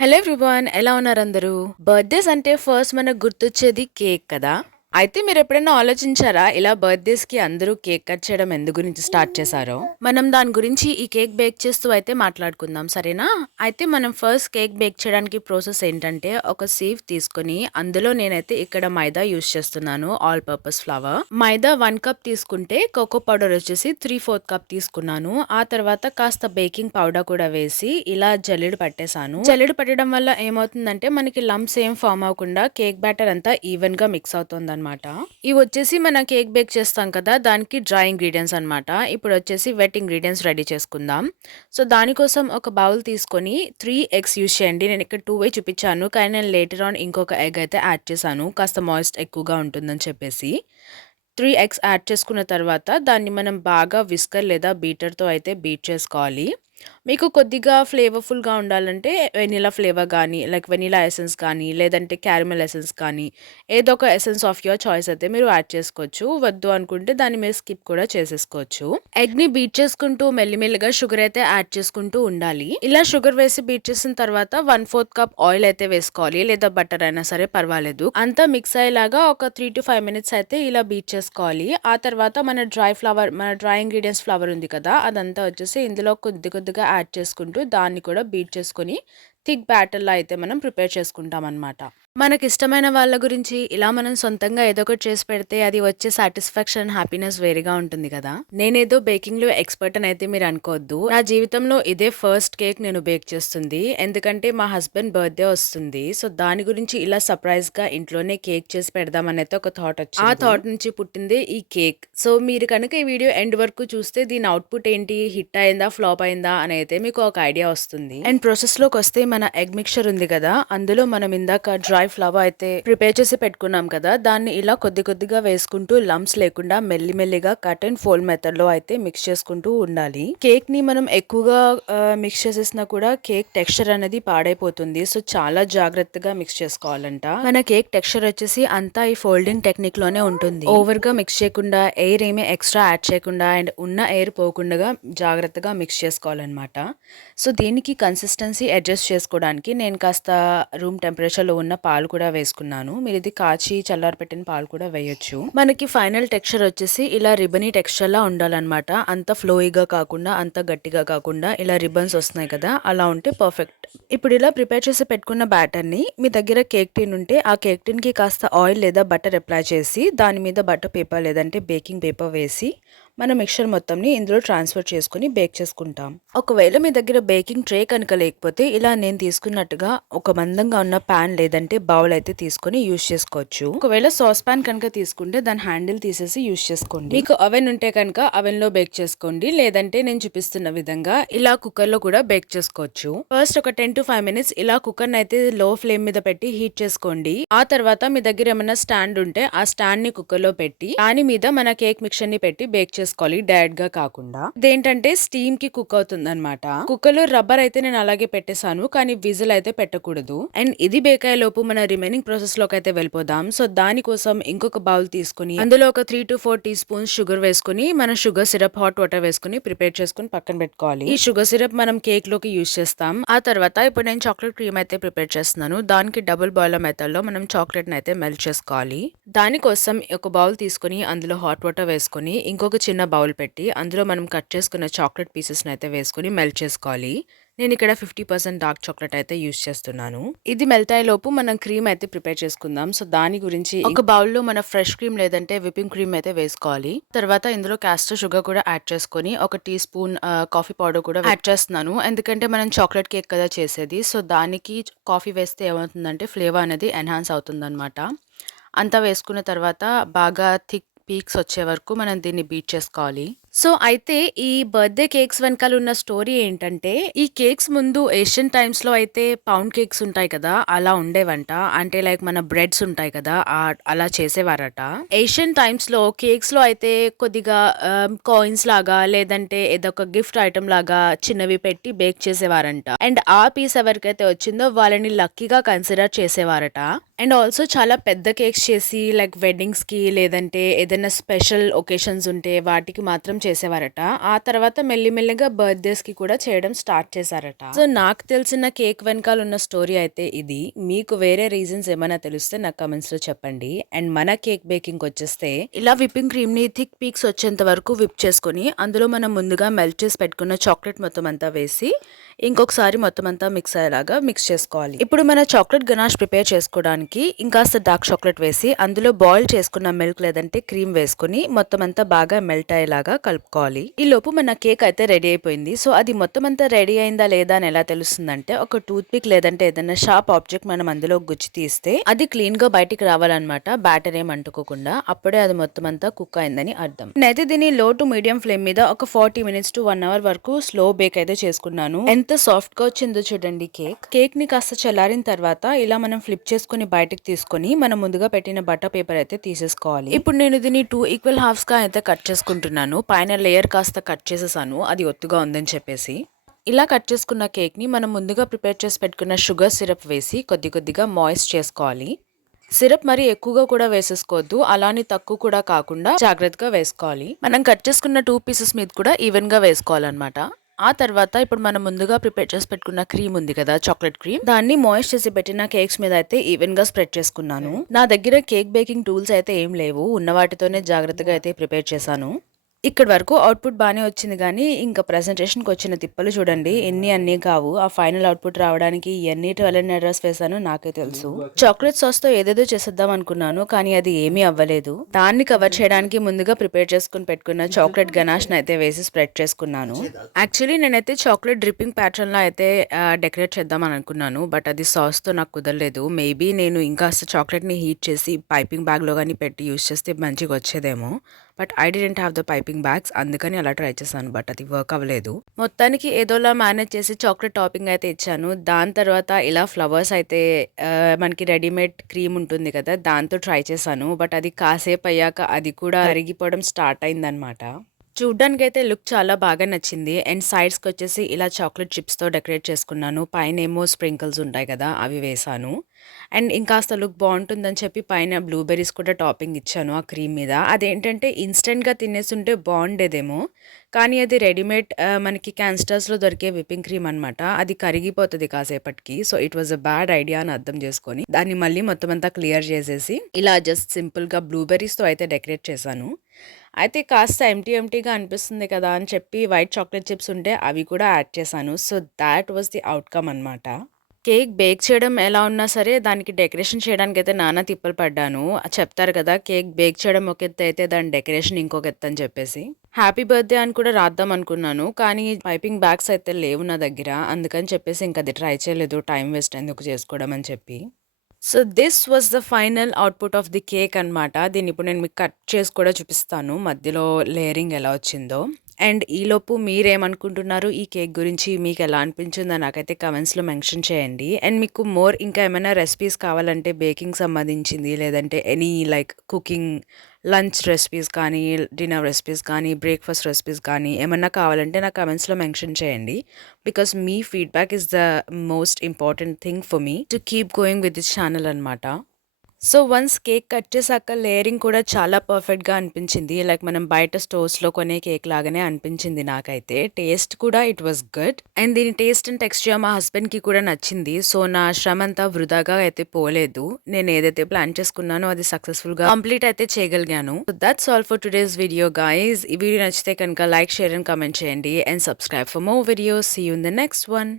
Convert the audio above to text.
Hello everyone, ఎలా ఉన్నారు అందరూ? బర్త్‌డేస్ అంటే ఫస్ట్ మనకు గుర్తొచ్చేది కేక్ కదా! అయితే మీరెప్పుడైనా ఆలోచించారా? ఇలా బర్త్‌డేస్‌కి అందరూ కేక్ కట్ చేయడం ఎందు గురించి స్టార్ట్ చేశారో? మనం దాని గురించి ఈ కేక్ బేక్ చేస్తూ అయితే మాట్లాడుకుందాం, సరేనా? అయితే మనం ఫస్ట్ కేక్ బేక్ చేయడానికి ప్రాసెస్ ఏంటంటే, ఒక సీవ్ తీసుకొని అందులో నేనైతే ఇక్కడ మైదా యూజ్ చేస్తున్నాను, ఆల్ పర్పస్ ఫ్లవర్. మైదా 1 కప్ తీసుకుంటే కోకో పౌడర్ వచ్చేసి 3/4 కప్ తీసుకున్నాను. ఆ తర్వాత కాస్త బేకింగ్ పౌడర్ కూడా వేసి ఇలా జల్లెడ పట్టేసాను. జల్లెడ పట్టడం వల్ల ఏమవుతుందంటే మనకి లంప్స్ ఏం ఫామ్ అవ్వకుండా కేక్ బ్యాటర్ అంతా ఈవెన్ గా మిక్స్ అవుతుందన్నమాట. ఇవి వచ్చేసి మన కేక్ బేక్ చేస్తాం కదా, దానికి డ్రై ఇంగ్రీడియంట్స్ అన్నమాట. ఇప్పుడు వచ్చేసి వెట్ ఇంగ్రీడియంట్స్ రెడీ చేసుకుందాం. సో దానికోసం ఒక బౌల్ తీసుకొని 3 ఎగ్స్ యూజ్ చేయండి. నేను ఇక్కడ 2 చూపించాను, కానీ నేను లేటర్ ఆన్ ఇంకొక ఎగ్ అయితే యాడ్ చేశాను, కాస్త మాయిస్ట్ ఎక్కువగా ఉంటుందని చెప్పేసి. 3 ఎగ్స్ యాడ్ చేసుకున్న తర్వాత దాన్ని మనం బాగా విస్కర్ లేదా బీటర్తో అయితే బీట్ చేసుకోవాలి. మీకు కొద్దిగా ఫ్లేవర్‌ఫుల్‌గా ఉండాలంటే వెనిల్లా ఫ్లేవర్ గానీ, లైక్ వెనిల్లా ఎసెన్స్ కానీ, లేదంటే క్యారమెల్ ఎసెన్స్ కానీ, ఏదో ఒక ఎసెన్స్ ఆఫ్ యువర్ చాయిస్ అయితే మీరు యాడ్ చేసుకోవచ్చు. వద్దు అనుకుంటే దాన్ని మీరు స్కిప్ కూడా చేసేసుకోవచ్చు. ఎగ్‌ని బీట్ చేసుకుంటూ మెల్లిమెల్లిగా షుగర్ అయితే యాడ్ చేసుకుంటూ ఉండాలి. ఇలా షుగర్ వేసి బీట్ చేసిన తర్వాత 1/4 కప్ ఆయిల్ అయితే వేసుకోవాలి, లేదా బటర్ అయినా సరే పర్వాలేదు. అంతా మిక్స్ అయ్యేలాగా ఒక 3-5 మినిట్స్ అయితే ఇలా బీట్ చేసుకోవాలి. ఆ తర్వాత మన డ్రై ఇంగ్రీడియంట్స్ ఫ్లవర్ ఉంది కదా, అదంతా వచ్చేసి ఇందులో కొద్దిగా యాడ్ చేసుకుంటూ దాన్ని కూడా బీట్ చేసుకొని థిక్ బ్యాటర్‌లా అయితే మనం ప్రిపేర్ చేసుకుంటామన్నమాట. మనకిష్టమైన వాళ్ళ గురించి ఇలా మనం సొంతంగా ఏదో ఒకటి చేసి పెడితే అది వచ్చే సాటిస్ఫాక్షన్, హ్యాపీనెస్ వేరేగా ఉంటుంది కదా! నేనేదో బేకింగ్‌లో ఎక్స్‌పర్ట్ అని అయితే మీరు అనుకోవద్దు. నా జీవితంలో ఇదే ఫస్ట్ కేక్ నేను బేక్ చేస్తుంది. ఎందుకంటే మా హస్బెండ్ బర్త్‌డే వస్తుంది. సో దాని గురించి ఇలా సర్ప్రైజ్‌గా ఇంట్లోనే కేక్ చేసి పెడదామని అయితే ఒక థాట్ వచ్చింది. ఆ థాట్ నుంచి పుట్టిందే ఈ కేక్. సో మీరు కనుక ఈ వీడియో ఎండ్ వరకు చూస్తే దీని అవుట్‌పుట్ ఏంటి, హిట్ అయిందా, ఫ్లాప్ అయిందా అని అయితే మీకు ఒక ఐడియా వస్తుంది. అండ్ ప్రాసెస్‌లోకి వస్తే మన ఎగ్ మిక్చర్ ఉంది కదా, అందులో మనం ఇందాక డ్రై ఫ్లవర్ అయితే ప్రిపేర్ చేసి పెట్టుకున్నాం కదా, దాన్ని ఇలా కొద్దిగా వేసుకుంటూ లంప్స్ లేకుండా మెల్లిమెల్లిగా కట్ అండ్ ఫోల్డ్ మెథడ్ లో అయితే మిక్స్ చేసుకుంటూ ఉండాలి. కేక్ ని మనం ఎక్కువగా మిక్స్ చేసేసినా కూడా కేక్ టెక్స్చర్ అనేది పాడైపోతుంది. సో చాలా జాగ్రత్తగా మిక్స్ చేసుకోవాలంట. మన కేక్ టెక్స్చర్ వచ్చేసి అంతా ఈ ఫోల్డింగ్ టెక్నిక్ లోనే ఉంటుంది. ఓవర్ గా మిక్స్ చేయకుండా, ఎయిర్ ఏమీ ఎక్స్ట్రా యాడ్ చేయకుండా అండ్ ఉన్న ఎయిర్ పోకుండా జాగ్రత్తగా మిక్స్ చేసుకోవాలన్నమాట. సో దీనికి కన్సిస్టెన్సీ అడ్జస్ట్ చేసుకోవడానికి నేను కాస్త రూమ్ టెంపరేచర్లో ఉన్న పాలు కూడా వేసుకున్నాను. మీరు ఇది కాచి చల్లారపెట్టిన పాలు కూడా వేయొచ్చు. మనకి ఫైనల్ టెక్స్చర్ వచ్చేసి ఇలా రిబనీ టెక్స్చర్ లా ఉండాలన్నమాట. అంత ఫ్లోయిగా కాకుండా, అంత గట్టిగా కాకుండా ఇలా రిబన్స్ వస్తున్నాయి కదా, అలా ఉంటే పర్ఫెక్ట్. ఇప్పుడు ఇలా ప్రిపేర్ చేసి పెట్టుకున్న బ్యాటర్ని మీ దగ్గర కేక్ టిన్ ఉంటే ఆ కేక్ టిన్ కి కాస్త ఆయిల్ లేదా బటర్ అప్లై చేసి దాని మీద బటర్ పేపర్ లేదంటే బేకింగ్ పేపర్ వేసి మన మిక్చర్ మొత్తంని ఇందులో ట్రాన్స్ఫర్ చేసుకుని బేక్ చేసుకుంటాం. ఒకవేళ మీ దగ్గర బేకింగ్ ట్రే కనుక లేకపోతే ఇలా నేను తీసుకున్నట్టుగా ఒక మందంగా ఉన్న ప్యాన్ లేదంటే బౌల్ అయితే తీసుకొని యూజ్ చేసుకోవచ్చు. ఒకవేళ సాస్ ప్యాన్ కనుక తీసుకుంటే దాని హ్యాండిల్ తీసేసి యూజ్ చేసుకోండి. మీకు అవెన్ ఉంటే కనుక అవెన్ లో బేక్ చేసుకోండి, లేదంటే నేను చూపిస్తున్న విధంగా ఇలా కుక్కర్ లో కూడా బేక్ చేసుకోవచ్చు. ఫస్ట్ ఒక 10-5 మినిట్స్ ఇలా కుక్కర్ అయితే లో ఫ్లేమ్ మీద పెట్టి హీట్ చేసుకోండి. ఆ తర్వాత మీ దగ్గర ఏమైనా స్టాండ్ ఉంటే ఆ స్టాండ్ ని కుక్కర్ లో పెట్టి దాని మీద మన కేక్ మిక్చర్ ని పెట్టి బేక్ చేసుకోవాలి, డైరెక్ట్ గా కాకుండా. ఇదేంటంటే స్టీమ్ కి కుక్ అవుతుంది అనమాట. కుక్కర్ లో రబ్బర్ అయితే నేను అలాగే పెట్టేశాను, కానీ విజిల్ అయితే పెట్టకూడదు. అండ్ ఇది బేక్ అయ్యే లోపు మన రిమైనింగ్ ప్రాసెస్ లోకి అయితే వెళ్ళిపోదాం. సో దానికోసం ఇంకొక బౌల్ తీసుకుని అందులో ఒక 3-4 టీ స్పూన్స్ షుగర్ వేసుకుని మన షుగర్ సిరప్ హాట్ వాటర్ వేసుకుని ప్రిపేర్ చేసుకుని పక్కన పెట్టుకోవాలి. ఈ షుగర్ సిరప్ మనం కేక్ లోకి యూజ్ చేస్తాం. ఆ తర్వాత ఇప్పుడు నేను చాక్లెట్ క్రీమ్ అయితే ప్రిపేర్ చేస్తున్నాను. దానికి డబుల్ బాయిలర్ మెథడ్ లో మనం చాక్లెట్ ని అయితే మెల్ట్ చేసుకోవాలి. దానికోసం ఒక బౌల్ తీసుకుని అందులో హాట్ వాటర్ వేసుకుని ఇంకొక చిన్న బౌల్ పెట్టి అందులో మనం కట్ చేసుకున్న చాక్లెట్ పీసెస్ అయితే వేసుకుని మెల్ట్ చేసుకోవాలి. నేను ఇక్కడ 50% డార్క్ చాక్లెట్ అయితే యూజ్ చేస్తున్నాను. ఇది మెల్ట్ అయ్యే లోపు మనం క్రీమ్ అయితే ప్రిపేర్ చేసుకుందాం. సో దాని గురించి ఒక బౌల్లో మన ఫ్రెష్ క్రీమ్ లేదంటే విపింగ్ క్రీమ్ అయితే వేసుకోవాలి. తర్వాత ఇందులో క్యాస్టర్ షుగర్ కూడా యాడ్ చేసుకొని ఒక టీ స్పూన్ కాఫీ పౌడర్ కూడా యాడ్ చేస్తున్నాను. ఎందుకంటే మనం చాక్లెట్ కేక్ కదా చేసేది, సో దానికి కాఫీ వేస్తే ఏమవుతుందంటే ఫ్లేవర్ అనేది ఎన్హాన్స్ అవుతుంది అనమాట. అంతా వేసుకున్న తర్వాత బాగా థిక్ పీక్స్ వచ్చే వరకు మనం దీన్ని బీట్ చేసుకోవాలి. సో అయితే ఈ బర్త్‌డే కేక్స్ వెనకాల ఉన్న స్టోరీ ఏంటంటే, ఈ కేక్స్ ముందు ఏషియన్ టైమ్స్‌లో అయితే పౌండ్ కేక్స్ ఉంటాయి కదా, అలా ఉండేవంట. అంటే లైక్ మన బ్రెడ్స్ ఉంటాయి కదా, అలా చేసేవారట. ఏషియన్ టైమ్స్‌లో కేక్స్‌లో అయితే కొద్దిగా కాయిన్స్ లాగా లేదంటే ఏదో ఒక గిఫ్ట్ ఐటెమ్ లాగా చిన్నవి పెట్టి బేక్ చేసేవారంట. అండ్ ఆ పీస్ ఎవరికైతే వచ్చిందో వాళ్ళని లక్కీగా కన్సిడర్ చేసేవారట. అండ్ ఆల్సో చాలా పెద్ద కేక్స్ చేసి లైక్ వెడ్డింగ్స్‌కి లేదంటే ఏదైనా స్పెషల్ ఒకేషన్స్ ఉంటే వాటికి మాత్రం చేసేవారట. ఆ తర్వాత మెల్లిమెల్లిగా బర్త్‌డేస్‌కి కూడా చేయడం స్టార్ట్ చేశారట. సో, నాకు తెలిసిన కేక్ వెనకాల ఉన్న స్టోరీ అయితే ఇది. మీకు వేరే రీజన్స్ ఏమైనా తెలిస్తే నాకు కామెంట్స్‌లో చెప్పండి. అండ్ మన కేక్ బేకింగ్‌కొచ్చేస్తే ఇలా విప్పింగ్ క్రీమ్‌ని థిక్ పీక్స్ వచ్చేంత వరకు విప్ చేసుకొని, అందులో మనం ముందుగా మెల్ట్ చేసి పెట్టుకున్న చాక్లెట్ మొత్తం అంతా వేసి, ఇంకొకసారి మొత్తం అంతా మిక్స్ అయ్యేలాగా మిక్స్ చేసుకోవాలి. ఇప్పుడు మన చాక్లెట్ గనాష్ ప్రిపేర్ చేసుకోవడానికి ఇంకాస్త డార్క్ చాక్లెట్ వేసి, అందులో బాయిల్ చేసుకున్న మిల్క్ లేదంటే క్రీమ్ వేసుకొని మొత్తం అంతా బాగా మెల్ట్ అయ్యేలాగా కలుపుకోవాలి. ఈ లోపు మన కేక్ అయితే రెడీ అయిపోయింది. సో అది మొత్తం అంతా రెడీ అయిందా లేదా అని ఎలా తెలుస్తుందంటే, ఒక టూత్ పిక్ లేదంటే ఏదైనా షార్ప్ ఆబ్జెక్ట్ మనం అందులో గుచ్చి తీస్తే అది క్లీన్ గా బయటికి రావాలన్నమాట. బ్యాటర్ ఏం అంటుకోకుండా. అప్పుడే అది మొత్తం అంతా కుక్ అయిందని అర్థం. నేనైతే దీన్ని లో టు మీడియం ఫ్లేమ్ మీద ఒక 40 మినిట్స్ టు 1 అవర్ వరకు స్లో బేక్ అయితే చేసుకున్నాను. ఎంత సాఫ్ట్ గా వచ్చిందో చూడండి కేక్ ని కాస్త చల్లారిన తర్వాత ఇలా మనం ఫ్లిప్ చేసుకుని బయటకు తీసుకొని మనం ముందుగా పెట్టిన బటర్ పేపర్ అయితే తీసేసుకోవాలి. ఇప్పుడు నేను దీన్ని 2 ఈక్వల్ హాఫ్స్ గా అయితే కట్ చేసుకుంటున్నాను. పైన లేయర్ కాస్త కట్ చేసేసాను, అది ఒత్తుగా ఉందని చెప్పేసి. ఇలా కట్ చేసుకున్న కేక్ ని మనం ముందుగా ప్రిపేర్ చేసి పెట్టుకున్న షుగర్ సిరప్ వేసి కొద్ది కొద్దిగా మాయిస్ట్ చేసుకోవాలి. సిరప్ మరి ఎక్కువగా కూడా వేసేసుకోవద్దు, అలానే తక్కువ కూడా కాకుండా జాగ్రత్తగా వేసుకోవాలి. మనం కట్ చేసుకున్న 2 పీసెస్ మీద కూడా ఈవెన్ గా వేసుకోవాలన్నమాట. ఆ తర్వాత ఇప్పుడు మనం ముందుగా ప్రిపేర్ చేసి పెట్టుకున్న క్రీమ్ ఉంది కదా, చాక్లెట్ క్రీమ్, దాన్ని మాయిస్ట్ చేసి పెట్టిన కేక్స్ మీద అయితే ఈవెన్ గా స్ప్రెడ్ చేసుకున్నాను. నా దగ్గర కేక్ బేకింగ్ టూల్స్ అయితే ఏం లేవు, ఉన్న వాటితోనే జాగ్రత్తగా అయితే ప్రిపేర్ చేశాను. ఇక్కడ వరకు అవుట్పుట్ బాగానే వచ్చింది, కానీ ఇంకా ప్రెజెంటేషన్కి వచ్చిన తిప్పలు చూడండి, అన్నీ కావు. ఆ ఫైనల్ అవుట్పుట్ రావడానికి ఎన్ని 12 ఎర్రర్స్ వేసానో నాకే తెలుసు. చాక్లెట్ సాస్ తో ఏదేదో చేసేద్దాం అనుకున్నాను, కానీ అది ఏమీ అవ్వలేదు. దాన్ని కవర్ చేయడానికి ముందుగా ప్రిపేర్ చేసుకుని పెట్టుకున్న చాక్లెట్ గనాష్ అయితే వేసి స్ప్రెడ్ చేసుకున్నాను. యాక్చువల్లీ నేనైతే చాక్లెట్ డ్రిప్పింగ్ ప్యాటర్న్ లో అయితే డెకరేట్ చేద్దాం అని అనుకున్నాను, బట్ అది సాస్ తో నాకు కుదరలేదు. మేబీ నేను ఇంకా చాక్లెట్ ని హీట్ చేసి పైపింగ్ బ్యాగ్ లో కానీ పెట్టి యూస్ చేస్తే మంచిగా వచ్చేదేమో. But I didn't have the piping bags, అందుకని అలా ట్రై చేశాను, బట్ అది వర్క్ అవ్వలేదు. మొత్తానికి ఏదోలా మేనేజ్ చేసి చాక్లెట్ టాపింగ్ అయితే ఇచ్చాను. దాని తర్వాత ఇలా ఫ్లవర్స్ అయితే మనకి రెడీమేడ్ క్రీమ్ ఉంటుంది కదా, దాంతో ట్రై చేశాను. బట్ అది కాసేపు అయ్యాక అది కూడా కరిగిపోవడం స్టార్ట్ అయిందనమాట. చూడ్డానికి అయితే లుక్ చాలా బాగా నచ్చింది. అండ్ సైడ్స్కి వచ్చేసి ఇలా చాక్లెట్ చిప్స్తో డెకరేట్ చేసుకున్నాను. పైన ఏమో స్ప్రింకిల్స్ ఉంటాయి కదా, అవి వేసాను. అండ్ ఇంకాస్త లుక్ బాగుంటుందని చెప్పి పైన బ్లూబెర్రీస్ కూడా టాపింగ్ ఇచ్చాను ఆ క్రీమ్ మీద. అదేంటంటే ఇన్స్టెంట్గా తినేస్తుంటే బాగుండేదేమో, కానీ అది రెడీమేడ్ మనకి క్యాన్స్టర్స్లో దొరికే విప్పింగ్ క్రీమ్ అనమాట. అది కరిగిపోతుంది కాసేపటికి. So it was a bad idea అని అర్థం చేసుకొని దాన్ని మళ్ళీ మొత్తం అంతా క్లియర్ చేసేసి ఇలా జస్ట్ సింపుల్గా బ్లూబెర్రీస్తో అయితే డెకరేట్ చేశాను. అయితే కాస్త ఎంటీగా అనిపిస్తుంది కదా అని చెప్పి వైట్ చాక్లెట్ చిప్స్ ఉంటే అవి కూడా యాడ్ చేశాను. So that was the outcome అనమాట. కేక్ బేక్ చేయడం ఎలా ఉన్నా సరే, దానికి డెకరేషన్ చేయడానికైతే నానా తిప్పలు పడ్డాను. చెప్తారు కదా, కేక్ బేక్ చేయడం ఒక ఎత్తు అయితే దాని డెకరేషన్ ఇంకొక ఎత్తు అని చెప్పేసి. హ్యాపీ బర్త్‌డే అని కూడా రాద్దాం అనుకున్నాను, కానీ పైపింగ్ బ్యాగ్స్ అయితే లేవు నా దగ్గర. అందుకని చెప్పేసి ఇంక అది ట్రై చేయలేదు, టైం వేస్ట్ ఎందుకు చేసుకోవడం అని చెప్పి. So this was the final output of the cake అనమాట. దీన్ని ఇప్పుడు నేను మీకు కట్ చేసి కూడా చూపిస్తాను, మధ్యలో లేయరింగ్ ఎలా వచ్చిందో. అండ్ ఈలోపు మీరేమనుకుంటున్నారు ఈ కేక్ గురించి, మీకు ఎలా అనిపించిందో నాకైతే కమెంట్స్లో మెన్షన్ చేయండి. అండ్ మీకు మోర్ ఇంకా ఏమైనా రెసిపీస్ కావాలంటే బేకింగ్ సంబంధించింది, లేదంటే any like cooking, lunch recipes కానీ, డిన్నర్ రెసిపీస్ కానీ, బ్రేక్ఫాస్ట్ రెసిపీస్ కానీ ఏమన్నా కావాలంటే నా కమెంట్స్లో మెన్షన్ చేయండి. Because me feedback is the most important thing for me to keep going with this channel అనమాట. సో వన్స్ కేక్ కట్ చేశాక లేయరింగ్ కూడా చాలా పర్ఫెక్ట్గా అనిపించింది. లైక్ మనం బయట స్టోర్స్లో కొనే కేక్ లాగానే అనిపించింది నాకైతే. టేస్ట్ కూడా ఇట్ వాస్ గుడ్. అండ్ దీని టేస్ట్ అండ్ టెక్స్చర్ మా హస్బెండ్కి కూడా నచ్చింది. సో నా శ్రమ అంతా వృధాగా అయితే పోలేదు. నేను ఏదైతే ప్లాన్ చేసుకున్నానో అది సక్సెస్ఫుల్గా కంప్లీట్ అయితే చేయగలిగాను. So that's all for today's video guys. ఈ వీడియో నచ్చితే కనుక లైక్, షేర్ అండ్ కామెంట్ చేయండి. And subscribe for more videos. See you in the next one.